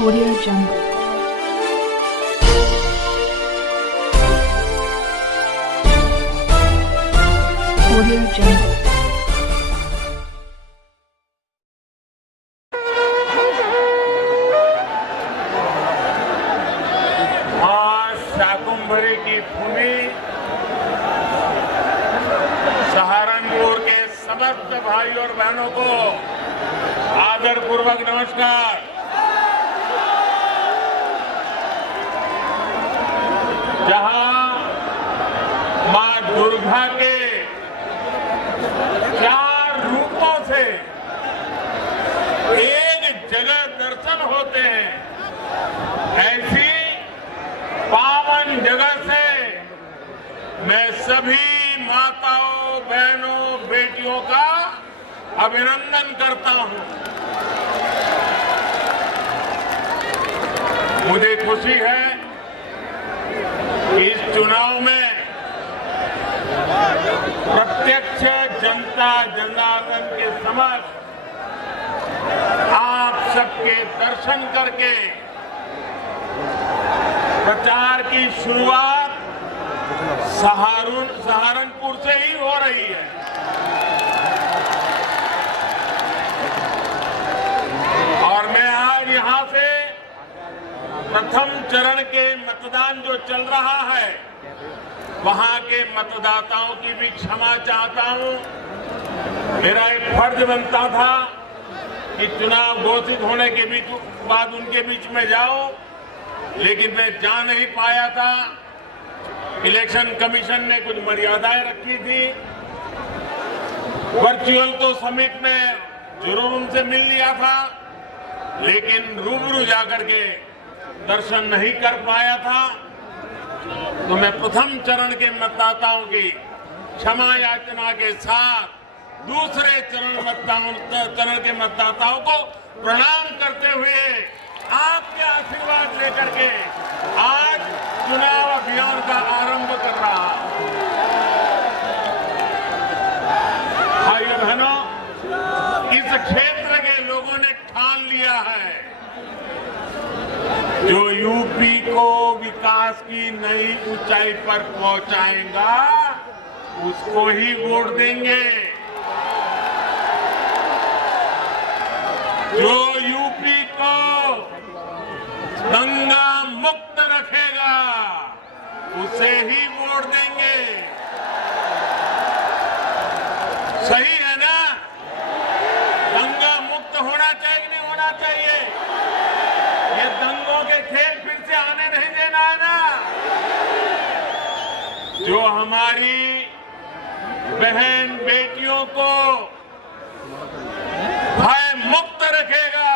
Audio Jungle. Audio Jungle. Shakumbhari की भूमि सहारनपुर के समस्त भाई और बहनों को आदरपूर्वक नमस्कार। जहां मां दुर्गा के 4 रूपों से एक जगह दर्शन होते हैं, ऐसी पावन जगह से मैं सभी माताओं, बहनों, बेटियों का अभिनंदन करता हूं। मुझे खुशी है कि इस चुनाव में प्रत्यक्ष जनता जनार्दन के समक्ष आप सबके दर्शन करके प्रचार की शुरुआत सहारनपुर से ही हो रही है। और मैं आज यहां से प्रथम चरण के मतदान जो चल रहा है, वहां के मतदाताओं की भी क्षमा चाहता हूं। मेरा एक फर्ज बनता था कि चुनाव घोषित होने के बाद उनके बीच में जाऊं, लेकिन मैं जा नहीं पाया था। इलेक्शन कमीशन ने कुछ मर्यादाएं रखी थी। वर्चुअल तो समिट में जरूर उनसे मिल लिया था, लेकिन रूबरू जाकर के दर्शन नहीं कर पाया था। तो मैं प्रथम चरण के मतदाताओं की क्षमा याचना के साथ दूसरे चरण के मतदाताओं को प्रणाम करते हुए आपके आशीर्वाद लेकर के आज चुनाव अभियान का आरंभ कर रहा हूं। भाइयों बहनों, इस क्षेत्र के लोगों ने ठान लिया है, जो यूपी को विकास की नई ऊंचाई पर पहुंचाएगा उसको ही वोट देंगे। जो यूपी को दंगा मुक्त रखेगा उसे ही वोट देंगे। सही है ना? दंगा मुक्त होना चाहिए कि नहीं होना चाहिए? ये दंगों के खेल फिर से आने नहीं देना है ना? जो हमारी बहन बेटियों को भय मुक्त रखेगा,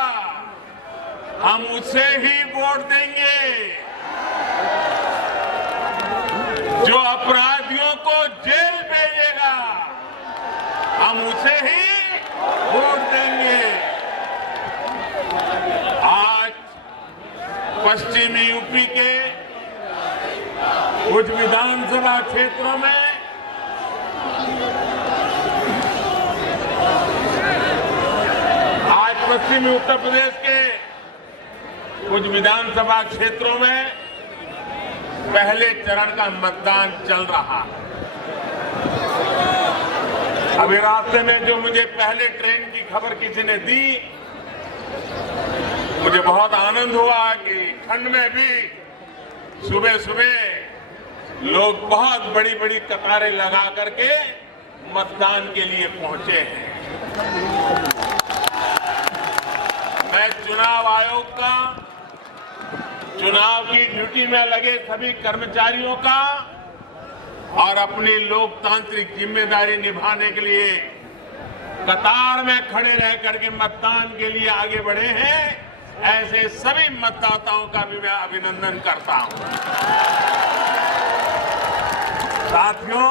हम उसे ही वोट देंगे। जो अपराधियों को जेल भेजेगा, हम उसे ही वोट देंगे। आज पश्चिमी यूपी के कुछ विधानसभा क्षेत्रों में पश्चिमी उत्तर प्रदेश के कुछ विधानसभा क्षेत्रों में पहले चरण का मतदान चल रहा है। अभी रास्ते में जो मुझे पहले ट्रेन की खबर किसी ने दी, मुझे बहुत आनंद हुआ कि ठंड में भी सुबह सुबह लोग बहुत बड़ी बड़ी कतारें लगा करके मतदान के लिए पहुंचे हैं। मैं चुनाव आयोग का, चुनाव की ड्यूटी में लगे सभी कर्मचारियों का और अपनी लोकतांत्रिक जिम्मेदारी निभाने के लिए कतार में खड़े रह करके मतदान के लिए आगे बढ़े हैं, ऐसे सभी मतदाताओं का भी मैं अभिनंदन करता हूं। साथियों,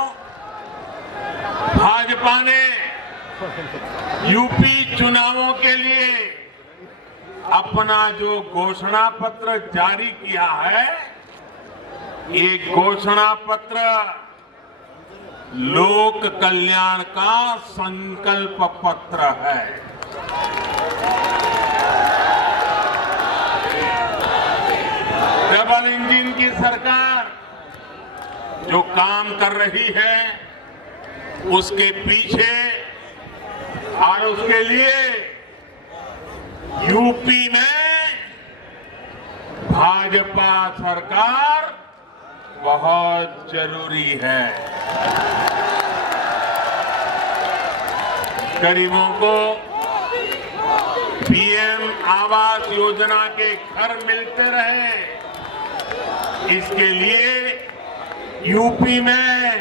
भाजपा ने यूपी चुनावों के लिए अपना जो घोषणा पत्र जारी किया है, ये घोषणा पत्र लोक कल्याण का संकल्प पत्र है। सरकार जो काम कर रही है उसके पीछे और उसके लिए यूपी में भाजपा सरकार बहुत जरूरी है। गरीबों को पीएम आवास योजना के घर मिलते रहे, इसके लिए यूपी में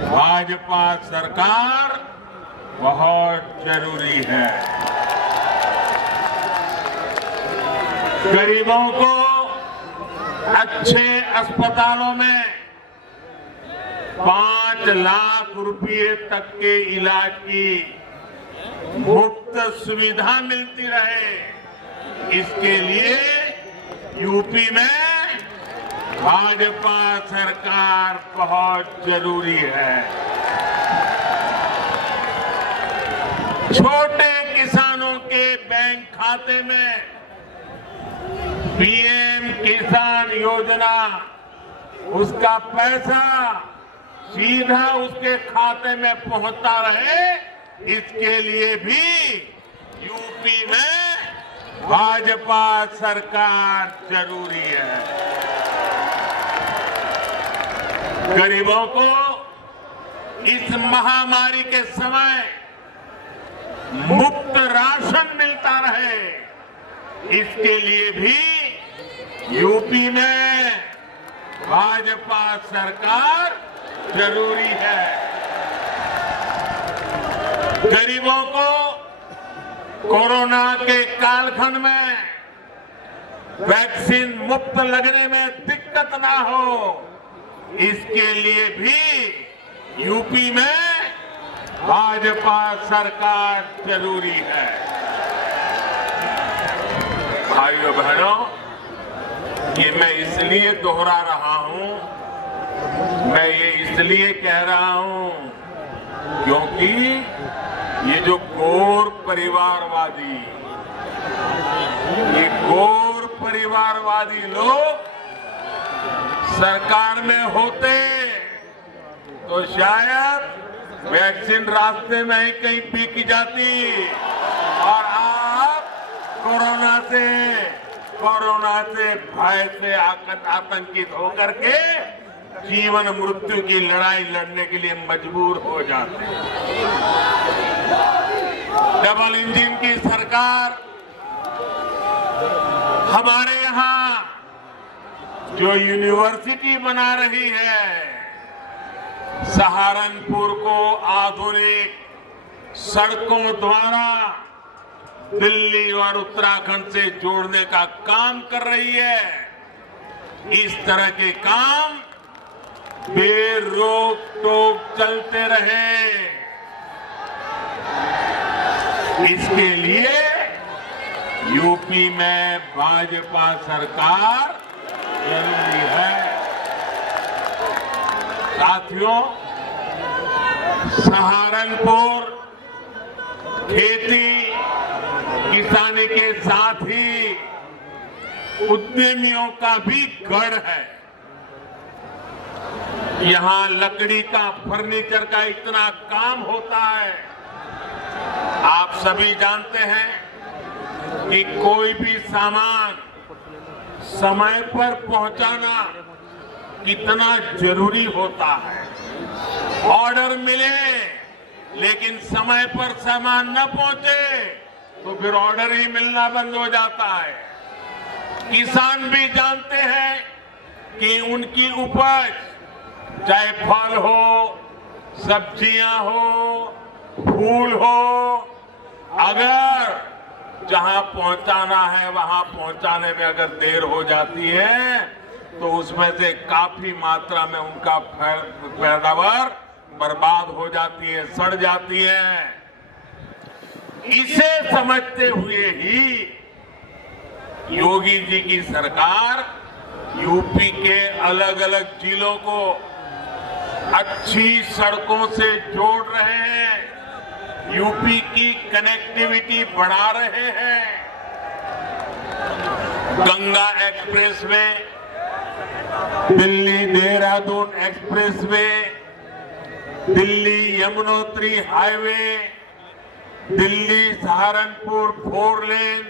भाजपा सरकार बहुत जरूरी है। गरीबों को अच्छे अस्पतालों में 5 लाख रुपए तक के इलाज की मुफ्त सुविधा मिलती रहे, इसके लिए यूपी में भाजपा सरकार बहुत जरूरी है। छोटे किसानों के बैंक खाते में पीएम किसान योजना, उसका पैसा सीधा उसके खाते में पहुंचता रहे, इसके लिए भी यूपी में भाजपा सरकार जरूरी है। गरीबों को इस महामारी के समय मुफ्त राशन मिलता रहे, इसके लिए भी यूपी में भाजपा सरकार जरूरी है। गरीबों को कोरोना के कालखंड में वैक्सीन मुफ्त लगने में दिक्कत ना हो, इसके लिए भी यूपी में भाजपा सरकार जरूरी है। भाइयों बहनों, ये मैं इसलिए दोहरा रहा हूं, मैं ये इसलिए कह रहा हूं क्योंकि ये जो घोर परिवारवादी लोग सरकार में होते तो शायद वैक्सीन रास्ते में ही कहीं बिक जाती और आप कोरोना से भय से आतंकित होकर के जीवन मृत्यु की लड़ाई लड़ने के लिए मजबूर हो जाते। डबल इंजन की सरकार हमारे यहाँ जो यूनिवर्सिटी बना रही है, सहारनपुर को आधुनिक सड़कों द्वारा दिल्ली और उत्तराखंड से जोड़ने का काम कर रही है, इस तरह के काम बेरोक टोक चलते रहे, इसके लिए यूपी में भाजपा सरकार जरूरी है। साथियों, सहारनपुर खेती किसानी के साथ ही उद्यमियों का भी गढ़ है। यहाँ लकड़ी का, फर्नीचर का इतना काम होता है। आप सभी जानते हैं कि कोई भी सामान समय पर पहुंचाना कितना जरूरी होता है। ऑर्डर मिले लेकिन समय पर सामान न पहुंचे तो फिर ऑर्डर ही मिलना बंद हो जाता है। किसान भी जानते हैं कि उनकी उपज, चाहे फल हो, सब्जियां हो, फूल हो, अगर जहां पहुंचाना है वहां पहुंचाने में अगर देर हो जाती है तो उसमें से काफी मात्रा में उनका पैदावार बर्बाद हो जाती है, सड़ जाती है। इसे समझते हुए ही योगी जी की सरकार यूपी के अलग अलग जिलों को अच्छी सड़कों से जोड़ रहे हैं, यूपी की कनेक्टिविटी बढ़ा रहे हैं। गंगा एक्सप्रेस में दिल्ली देहरादून एक्सप्रेसवे, दिल्ली यमुनोत्री हाईवे, दिल्ली सहारनपुर 4 लेन,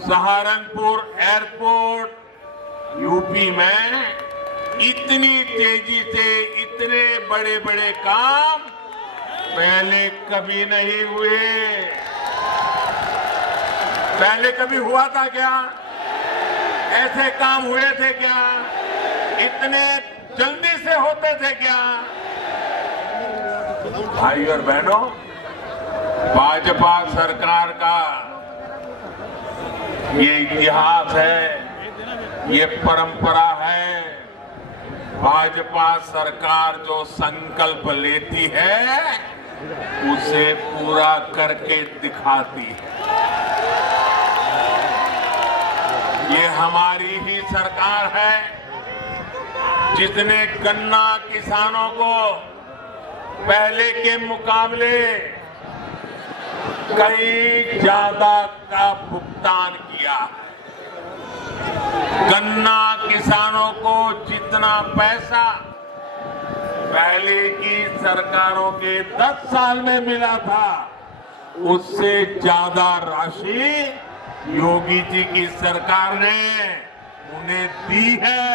सहारनपुर एयरपोर्ट। यूपी में इतनी तेजी से इतने बड़े बड़े काम पहले कभी नहीं हुए। पहले कभी हुआ था क्या? ऐसे काम हुए थे क्या? इतने जल्दी से होते थे क्या? भाई और बहनों, भाजपा सरकार का ये इतिहास है, ये परंपरा है। भाजपा सरकार जो संकल्प लेती है उसे पूरा करके दिखाती है। ये हमारी ही सरकार है जिसने गन्ना किसानों को पहले के मुकाबले कहीं ज्यादा का भुगतान किया। गन्ना किसानों को जितना पैसा पहले की सरकारों के 10 साल में मिला था, उससे ज्यादा राशि योगी जी की सरकार ने उन्हें दी है।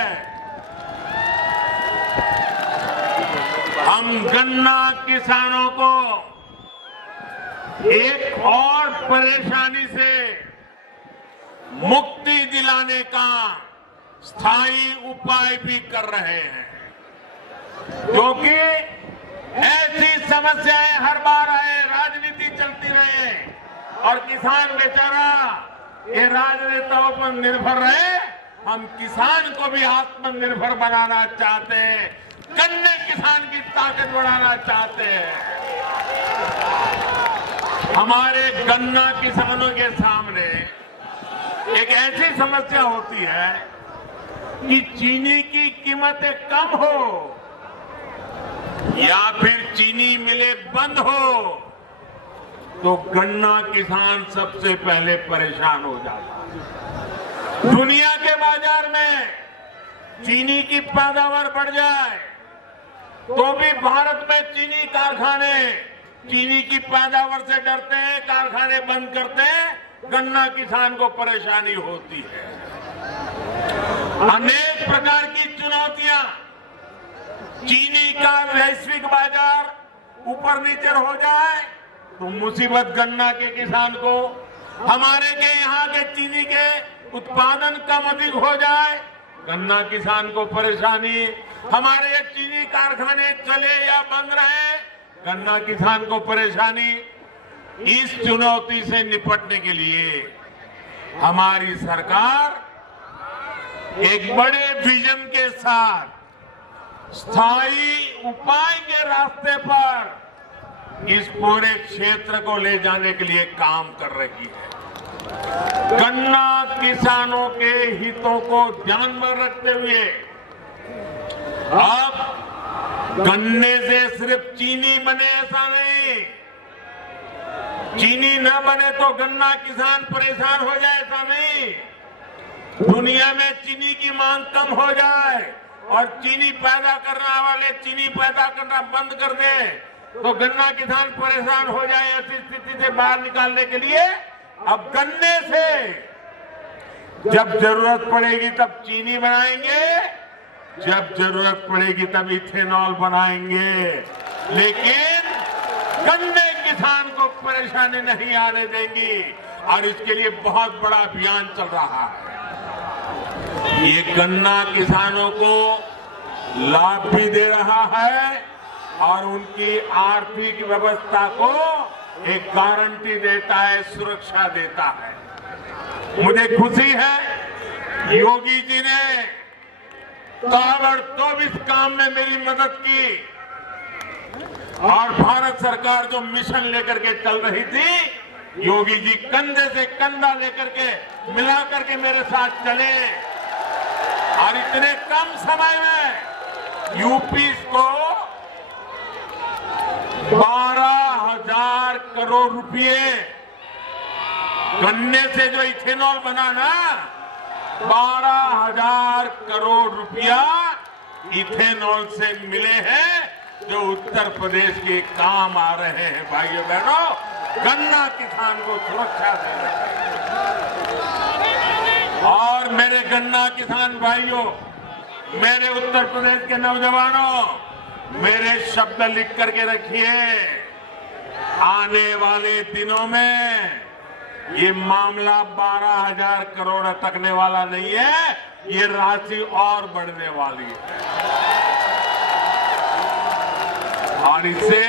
हम गन्ना किसानों को एक और परेशानी से मुक्ति दिलाने का स्थायी उपाय भी कर रहे हैं, क्योंकि ऐसी समस्याएं हर बार आए, राजनीति चलती रहे और किसान बेचारा ये राजनेताओं पर निर्भर रहे। हम किसान को भी आत्मनिर्भर बनाना चाहते हैं, गन्ने किसान की ताकत बढ़ाना चाहते हैं। हमारे गन्ना किसानों के सामने एक ऐसी समस्या होती है कि चीनी की कीमतें कम हो या फिर चीनी मिलें बंद हो तो गन्ना किसान सबसे पहले परेशान हो जाता है। दुनिया के बाजार में चीनी की पैदावार बढ़ जाए तो भी भारत में चीनी कारखाने चीनी की पैदावार से डरते हैं, कारखाने बंद करते हैं, गन्ना किसान को परेशानी होती है। अनेक प्रकार की चुनौतियां, चीनी का वैश्विक बाजार ऊपर नीचे हो जाए तो मुसीबत गन्ना के किसान को, हमारे के यहाँ के चीनी के उत्पादन कम अधिक हो जाए गन्ना किसान को परेशानी, हमारे ये चीनी कारखाने चले या बंद रहे गन्ना किसान को परेशानी। इस चुनौती से निपटने के लिए हमारी सरकार एक बड़े विजन के साथ स्थायी उपाय के रास्ते पर इस पूरे क्षेत्र को ले जाने के लिए काम कर रही है। गन्ना किसानों के हितों को ध्यान में रखते हुए अब गन्ने से सिर्फ चीनी बने ऐसा नहीं, चीनी न बने तो गन्ना किसान परेशान हो जाए ऐसा नहीं, दुनिया में चीनी की मांग कम हो जाए और चीनी पैदा करने वाले चीनी पैदा करना बंद कर दे तो गन्ना किसान परेशान हो जाए। ऐसी स्थिति से बाहर निकालने के लिए अब गन्ने से जब जरूरत पड़ेगी तब चीनी बनाएंगे, जब जरूरत पड़ेगी तब इथेनॉल बनाएंगे, लेकिन गन्ने किसान को परेशानी नहीं आने देंगी। और इसके लिए बहुत बड़ा अभियान चल रहा है। ये गन्ना किसानों को लाभ भी दे रहा है और उनकी आर्थिक व्यवस्था को एक गारंटी देता है, सुरक्षा देता है। मुझे खुशी है योगी जी ने ताबड़तोड़ इस काम में मेरी मदद की और भारत सरकार जो मिशन लेकर के चल रही थी, योगी जी कंधे से कंधा लेकर के मिला करके मेरे साथ चले और इतने कम समय में यूपी को 12,000 करोड़ रुपए गन्ने से जो इथेनॉल बना ना, 12,000 करोड़ रुपया इथेनॉल से मिले हैं जो उत्तर प्रदेश के काम आ रहे हैं। भाइयों बहनों, गन्ना किसान को सुरक्षा देना चाहिए। और मेरे गन्ना किसान भाइयों, मेरे उत्तर प्रदेश के नौजवानों, मेरे शब्द लिख करके रखिए। आने वाले दिनों में ये मामला 12,000 करोड़ अटकने वाला नहीं है, ये राशि और बढ़ने वाली है। और इससे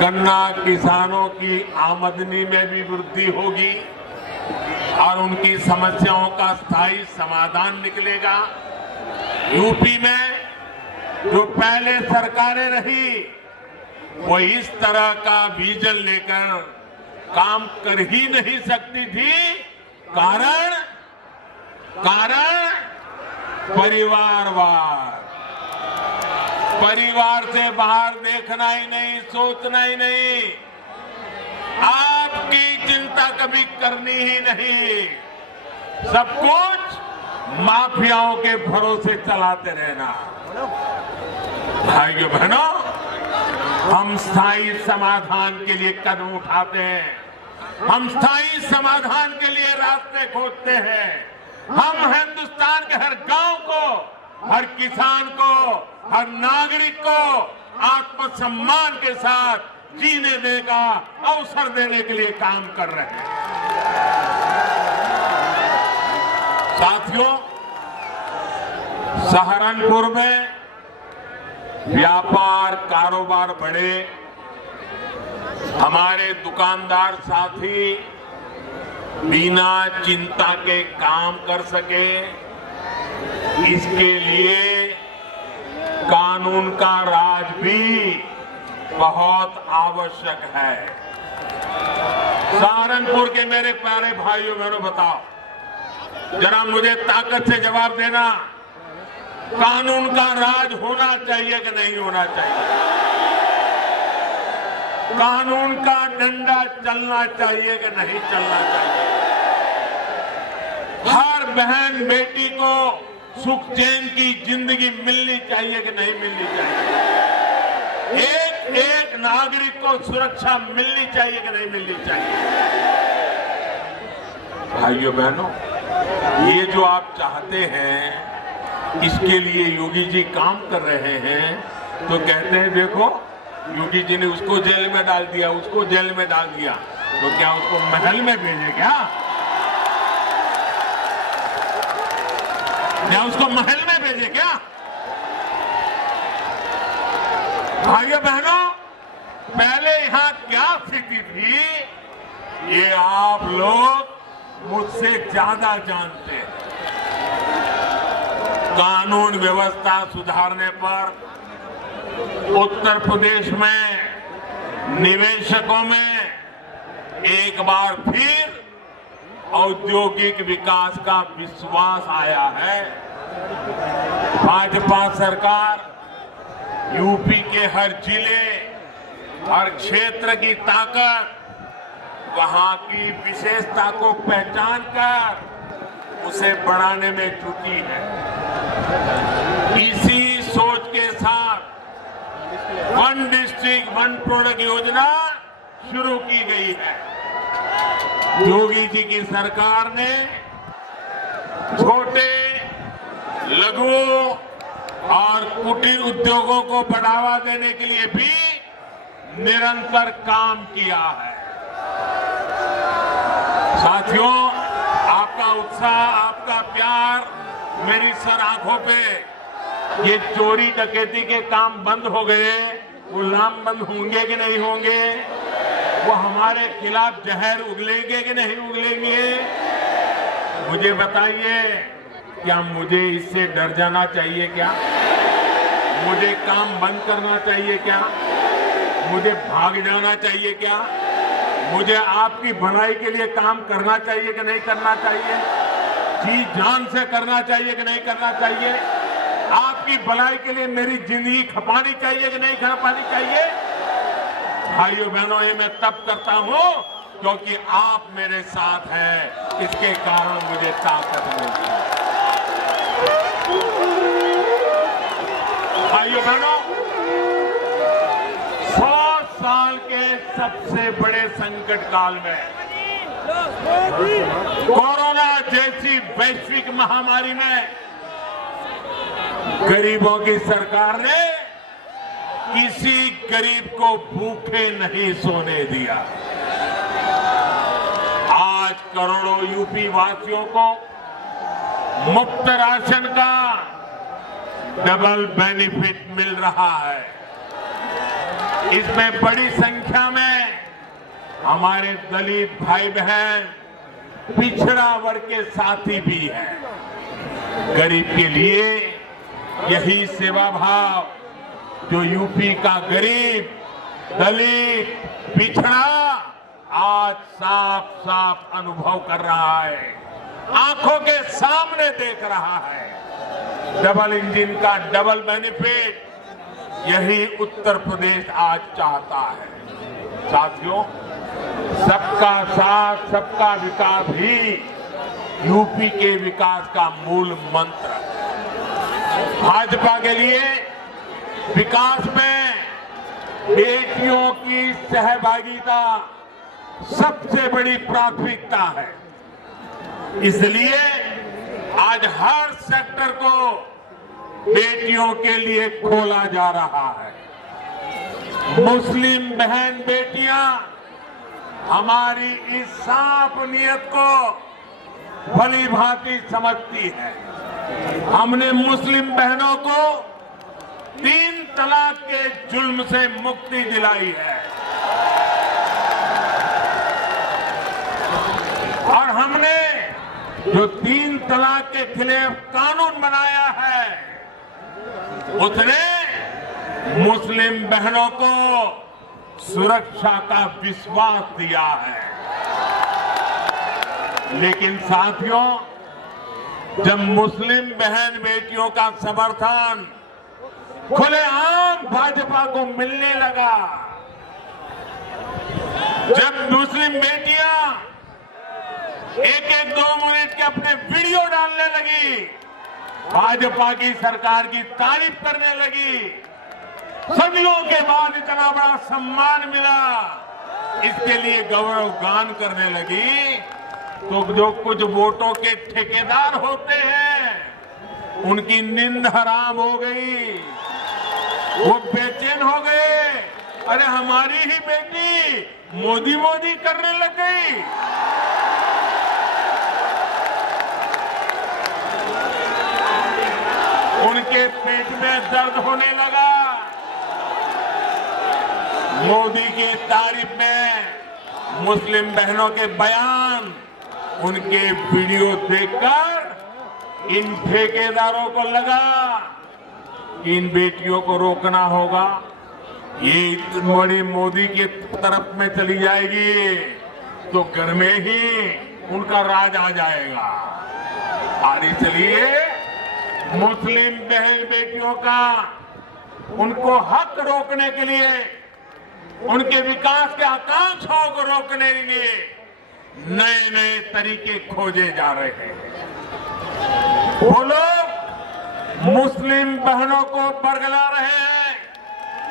गन्ना किसानों की आमदनी में भी वृद्धि होगी और उनकी समस्याओं का स्थायी समाधान निकलेगा। यूपी में जो पहले सरकारें रही वो इस तरह का विजन लेकर काम कर ही नहीं सकती थी। कारण परिवारवाद, परिवार से बाहर देखना ही नहीं, सोचना ही नहीं, आपकी चिंता कभी करनी ही नहीं, सब कुछ माफियाओं के भरोसे चलाते रहना। भाइयों बहनों, हम स्थायी समाधान के लिए कदम उठाते हैं, हम स्थायी समाधान के लिए रास्ते खोजते हैं। हम हिंदुस्तान के हर गांव को, हर किसान को, हर नागरिक को आत्मसम्मान के साथ जीने देने का अवसर देने के लिए काम कर रहे हैं। साथियों, सहारनपुर में व्यापार कारोबार बढ़े, हमारे दुकानदार साथी बिना चिंता के काम कर सके, इसके लिए कानून का राज भी बहुत आवश्यक है। सहारनपुर के मेरे प्यारे भाइयों बहनों, बताओ जरा, मुझे ताकत से जवाब देना, कानून का राज होना चाहिए कि नहीं होना चाहिए? कानून का डंडा चलना चाहिए कि नहीं चलना चाहिए? हर बहन बेटी को सुख चैन की जिंदगी मिलनी चाहिए कि नहीं मिलनी चाहिए? एक एक नागरिक को सुरक्षा मिलनी चाहिए कि नहीं मिलनी चाहिए? भाइयों बहनों, ये जो आप चाहते हैं, इसके लिए योगी जी काम कर रहे हैं। तो कहते हैं देखो, योगी जी ने उसको जेल में डाल दिया, उसको जेल में डाल दिया, तो क्या उसको महल में भेजे क्या? क्या उसको महल में भेजे क्या? भाइयों बहनों, पहले यहां क्या स्थिति थी, ये आप लोग मुझसे ज्यादा जानते हैं। कानून व्यवस्था सुधारने पर उत्तर प्रदेश में निवेशकों में एक बार फिर औद्योगिक विकास का विश्वास आया है। भाजपा सरकार यूपी के हर जिले, हर क्षेत्र की ताकत, वहां की विशेषता को पहचान कर उसे बढ़ाने में जुटी है। इसी सोच के साथ वन डिस्ट्रिक्ट वन प्रोडक्ट योजना शुरू की गई है। योगी जी की सरकार ने छोटे, लघु और कुटीर उद्योगों को बढ़ावा देने के लिए भी निरंतर काम किया है। साथियों, आपका उत्साह, आपका प्यार मेरी सर आंखों पे, ये चोरी डकैती के काम बंद हो गए, वो नाम बंद होंगे कि नहीं होंगे? वो हमारे खिलाफ जहर उगलेंगे कि नहीं उगलेंगे? मुझे बताइए, क्या मुझे इससे डर जाना चाहिए क्या? मुझे काम बंद करना चाहिए क्या? मुझे भाग जाना चाहिए क्या? मुझे आपकी भलाई के लिए काम करना चाहिए कि नहीं करना चाहिए? जी जान से करना चाहिए कि नहीं करना चाहिए? आपकी भलाई के लिए मेरी जिंदगी खपानी चाहिए कि नहीं खपानी चाहिए? भाइयों बहनों, ये मैं तब करता हूं क्योंकि आप मेरे साथ हैं, इसके कारण मुझे ताकत मिलती है। भाइयों बहनों, 100 साल के सबसे बड़े संकट काल में कोरोना जैसी वैश्विक महामारी में गरीबों की सरकार ने किसी गरीब को भूखे नहीं सोने दिया। आज करोड़ों यूपी वासियों को मुफ्त राशन का डबल बेनिफिट मिल रहा है। इसमें बड़ी संख्या में हमारे दलित भाई बहन, पिछड़ा वर्ग के साथी भी हैं। गरीब के लिए यही सेवा भाव जो यूपी का गरीब, दलित, पिछड़ा आज साफ साफ अनुभव कर रहा है, आंखों के सामने देख रहा है। डबल इंजन का डबल बेनिफिट यही उत्तर प्रदेश आज चाहता है। साथियों, सबका साथ सबका विकास ही यूपी के विकास का मूल मंत्र है। भाजपा के लिए विकास में बेटियों की सहभागिता सबसे बड़ी प्राथमिकता है। इसलिए आज हर सेक्टर को बेटियों के लिए खोला जा रहा है। मुस्लिम बहन बेटियां हमारी इस साफ नियत को भली भांति समझती है। हमने मुस्लिम बहनों को 3 तलाक के जुल्म से मुक्ति दिलाई है और हमने जो 3 तलाक के खिलाफ कानून बनाया है उसने मुस्लिम बहनों को सुरक्षा का विश्वास दिया है। लेकिन साथियों, जब मुस्लिम बहन बेटियों का समर्थन खुलेआम भाजपा को मिलने लगा, जब मुस्लिम बेटियां एक 2 मिनट के अपने वीडियो डालने लगी, भाजपा की सरकार की तारीफ करने लगी, सदियों के बाद इतना बड़ा सम्मान मिला, इसके लिए गौरव गान करने लगी, तो जो कुछ वोटों के ठेकेदार होते हैं उनकी नींद हराम हो गई, वो बेचैन हो गए। अरे हमारी ही बेटी मोदी मोदी करने लग गई। उनके पेट में दर्द होने लगा। मोदी की तारीफ में मुस्लिम बहनों के बयान, उनके वीडियो देखकर इन ठेकेदारों को लगा कि इन बेटियों को रोकना होगा, ये इतनी बड़ी मोदी की तरफ में चली जाएगी तो घर में ही उनका राज आ जाएगा। और इसलिए मुस्लिम बहन बेटियों का उनको हक रोकने के लिए, उनके विकास के आकांक्षाओं को रोकने के लिए नए नए तरीके खोजे जा रहे हैं। वो लोग मुस्लिम बहनों को बरगला रहे हैं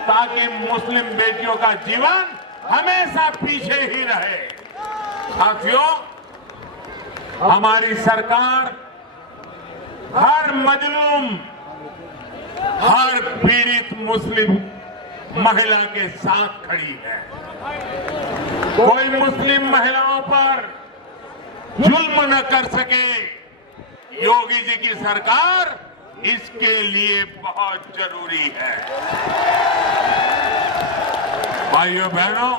ताकि मुस्लिम बेटियों का जीवन हमेशा पीछे ही रहे। साथियों, हमारी सरकार हर मजलूम, हर पीड़ित मुस्लिम महिला के साथ खड़ी है। कोई मुस्लिम महिलाओं पर जुल्म न कर सके, योगी जी की सरकार इसके लिए बहुत जरूरी है। भाइयों बहनों,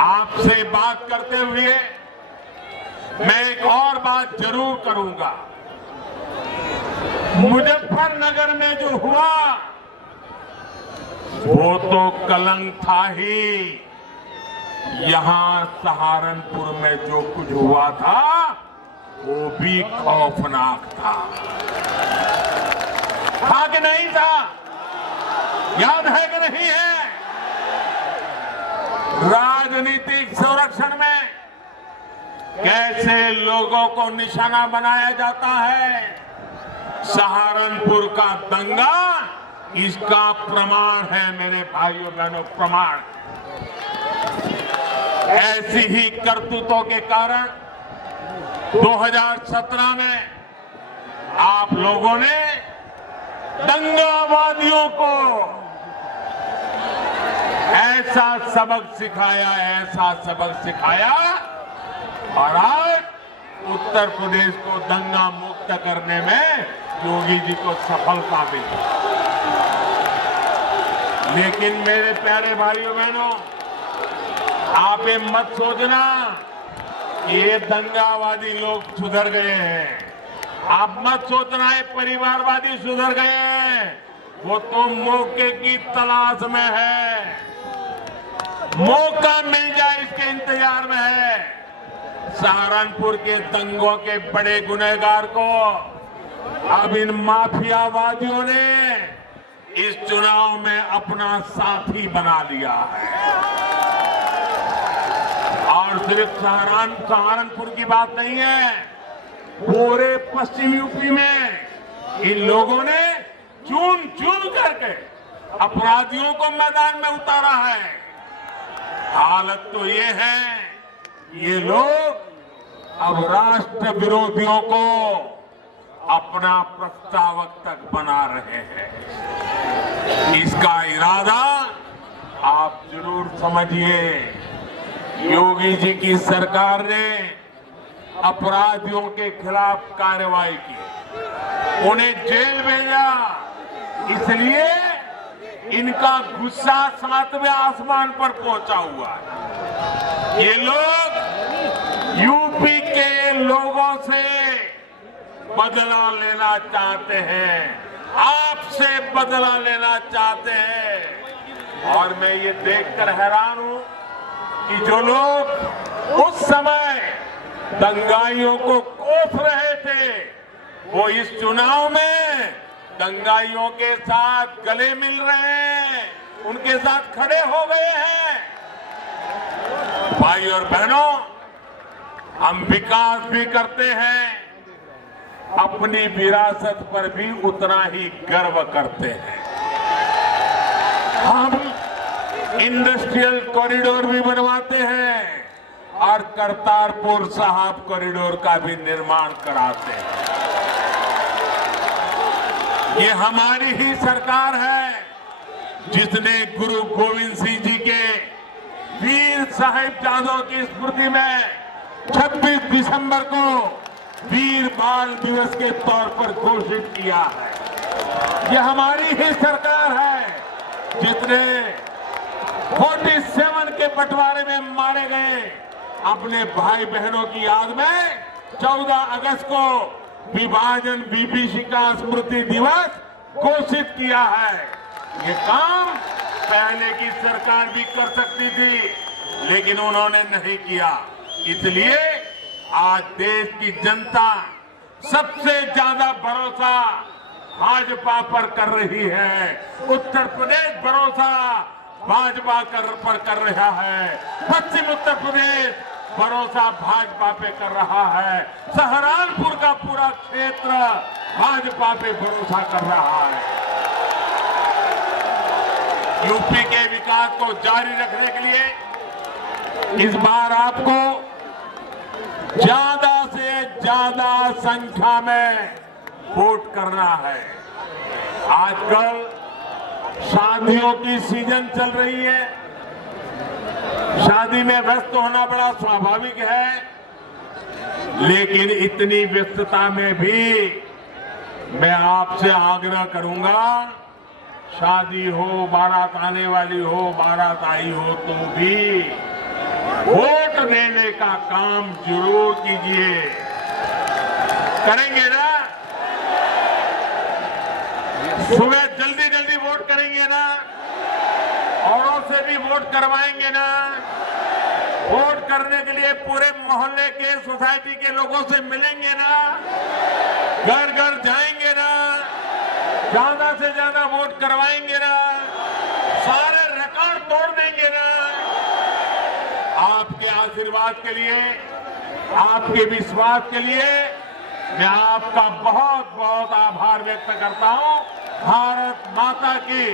आपसे बात करते हुए मैं एक और बात जरूर करूंगा। मुजफ्फरनगर में जो हुआ वो तो कलंक था ही, यहां सहारनपुर में जो कुछ हुआ था वो भी खौफनाक था कि नहीं था? याद है कि नहीं है? राजनीतिक संरक्षण में कैसे लोगों को निशाना बनाया जाता है, सहारनपुर का दंगा इसका प्रमाण है मेरे भाइयों बहनों, प्रमाण। ऐसी ही करतूतों के कारण 2017 में आप लोगों ने दंगावादियों को ऐसा सबक सिखाया और आज उत्तर प्रदेश को दंगा मुक्त करने में योगी जी को सफलता मिली। लेकिन मेरे प्यारे भाइयों बहनों, आप ये मत सोचना कि ये दंगावादी लोग सुधर गए हैं। आप मत सोचना ये परिवारवादी सुधर गए हैं। वो तो मौके की तलाश में है, मौका मिल जाए इसके इंतजार में है। सहारनपुर के दंगों के बड़े गुनहगार को अब इन माफियावादियों ने इस चुनाव में अपना साथी बना लिया है। और सिर्फ सहारनपुर की बात नहीं है, पूरे पश्चिम यूपी में इन लोगों ने चुन चुन करके अपराधियों को मैदान में उतारा है। हालत तो ये है, ये लोग अब राष्ट्र विरोधियों को अपना प्रस्तावक तक बना रहे हैं। इसका इरादा आप जरूर समझिए। योगी जी की सरकार ने अपराधियों के खिलाफ कार्रवाई की, उन्हें जेल भेजा, इसलिए इनका गुस्सा 7वें आसमान पर पहुंचा हुआ है। ये लोग यूपी के लोगों से बदला लेना चाहते हैं, आपसे बदला लेना चाहते हैं। और मैं ये देखकर हैरान हूं कि जो लोग उस समय दंगाइयों को कोस रहे थे, वो इस चुनाव में दंगाइयों के साथ गले मिल रहे हैं, उनके साथ खड़े हो गए हैं। भाई और बहनों, हम विकास भी करते हैं, अपनी विरासत पर भी उतना ही गर्व करते हैं। हम इंडस्ट्रियल कॉरिडोर भी बनवाते हैं और करतारपुर साहिब कॉरिडोर का भी निर्माण कराते हैं। ये हमारी ही सरकार है जिसने गुरु गोविंद सिंह जी के वीर साहिबजादों की स्मृति में 26 दिसंबर को वीर बाल दिवस के तौर पर घोषित किया है। ये हमारी ही सरकार है जिसने 47 के बंटवारे में मारे गए अपने भाई बहनों की याद में 14 अगस्त को विभाजन विभीषिका स्मृति दिवस घोषित किया है। ये काम पहले की सरकार भी कर सकती थी, लेकिन उन्होंने नहीं किया। इसलिए आज देश की जनता सबसे ज्यादा भरोसा भाजपा पर कर रही है। उत्तर प्रदेश भरोसा भाजपा पर कर रहा है। पश्चिम उत्तर प्रदेश भरोसा भाजपा पे कर रहा है। सहारनपुर का पूरा क्षेत्र भाजपा पे भरोसा कर रहा है। यूपी के विकास को जारी रखने के लिए इस बार आपको ज्यादा से ज्यादा संख्या में वोट करना है। आजकल शादियों की सीजन चल रही है, शादी में व्यस्त होना बड़ा स्वाभाविक है, लेकिन इतनी व्यस्तता में भी मैं आपसे आग्रह करूंगा, शादी हो, बारात आने वाली हो, बारात आई हो तो भी वोट देने का काम जरूर कीजिए। करेंगे ना? सुबह जल्दी जल्दी वोट करेंगे ना? औरों से भी वोट करवाएंगे ना? वोट करने के लिए पूरे मोहल्ले के, सोसाइटी के लोगों से मिलेंगे ना? घर घर जाएंगे ना? ज्यादा से ज्यादा वोट करवाएंगे ना? सारे रिकॉर्ड तोड़ देंगे ना? आपके आशीर्वाद के लिए, आपके विश्वास के लिए मैं आपका बहुत बहुत आभार व्यक्त करता हूं। भारत माता की